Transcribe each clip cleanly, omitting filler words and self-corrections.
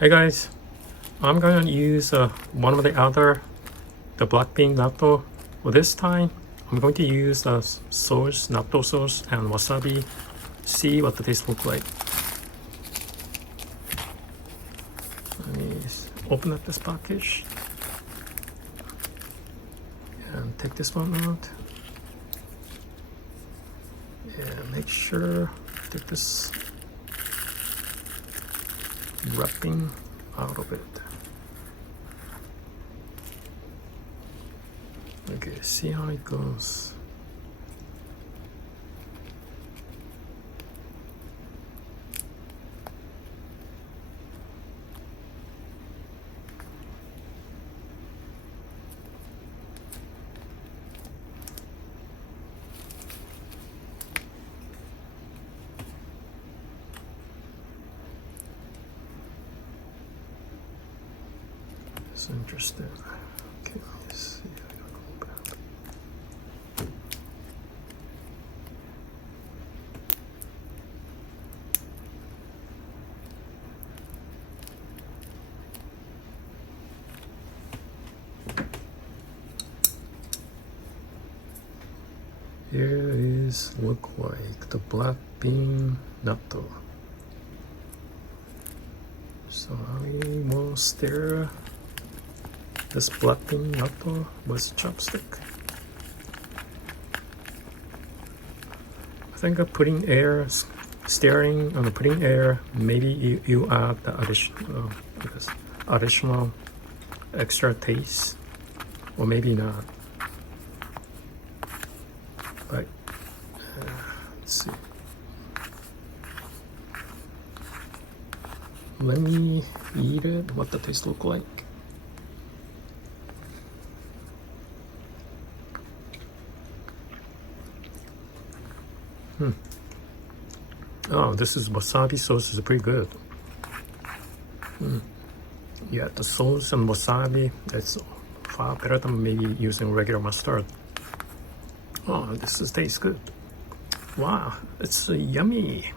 Hey guys, I'm going to use one of the black bean natto. Well, this time I'm going to use sauce, natto sauce and wasabi. See what the taste look like. Let me open up this package and take this one out. And make sure take this wrapping out of it. Okay, see how it goes. It's interesting. Okay, let me see. I gotta go back. Here is look like the black bean natto. So I will stir this black bean natto with chopstick. I think putting air, stirring and putting air, maybe you add the additional extra taste, or maybe not. But let's see. Let me eat it. What the taste look like? Oh, this is wasabi sauce is pretty good. Yeah, the sauce and wasabi, it's far better than maybe using regular mustard. Oh, tastes good. Wow, it's yummy.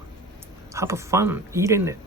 Have fun eating it.